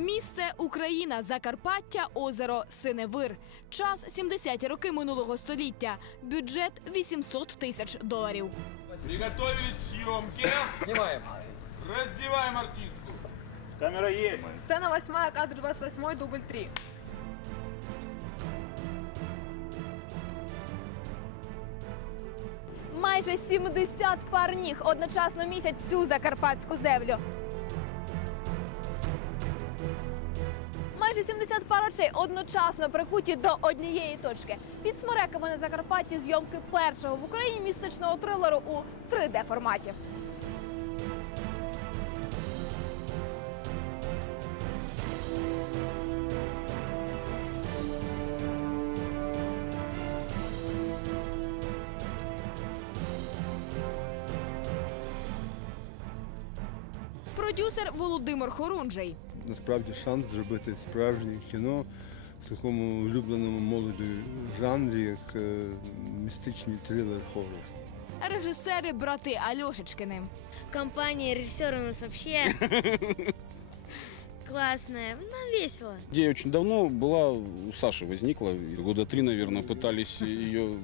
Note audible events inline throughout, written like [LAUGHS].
Місце Україна, Закарпаття, озеро Синевир. Час 70-ті роки минулого століття. Бюджет 800 тисяч доларів. Приготовились к съемке. Снимаем. Раздеваем артистку. Камера есть. Сцена 8, кадр 28, дубль 3. Майже 70 пар ніг одночасно місять цю закарпатську землю. Майже 70 пар очей одночасно прикуті до однієї точки. Під смореками на Закарпатті зйомки першого в Україні містичного трилеру у 3D форматі. Продюсер Володимир Хорунжий насправді шанс зробити справжнє кіно в такому улюбленому молоді жанрі, як е, містичний трилер хорор. Режисери брати Альошечкини. компания режиссера у нас вообще [LAUGHS] классная. Нам весело. Идея очень давно была, у Саши возникла, года три, наверное, пытались ее,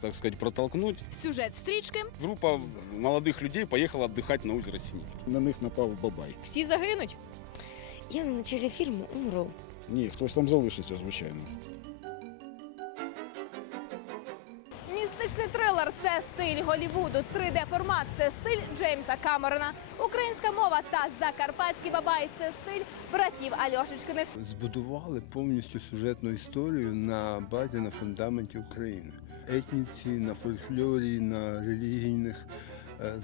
так сказать, протолкнуть. Сюжет стрічки Группа молодых людей поехала отдыхать на озеро Синик. На них напав бабай. Всі загинуть. Я на начале фильма умру. Ні, хтось там залишиться, звичайно. Містичний трилер це стиль Голівуду. 3D-формат це стиль Джеймса Камерона. Українська мова та закарпатський бабай це стиль братів Альошечкиних. Збудували повністю сюжетну історію на базі на фундаменті України. Етніці, на фольклорі, на релігійних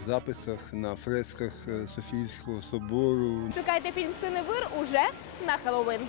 записах, на фресках е, Софійського собору. Шукайте фільм Синевир уже на Хеллоуін.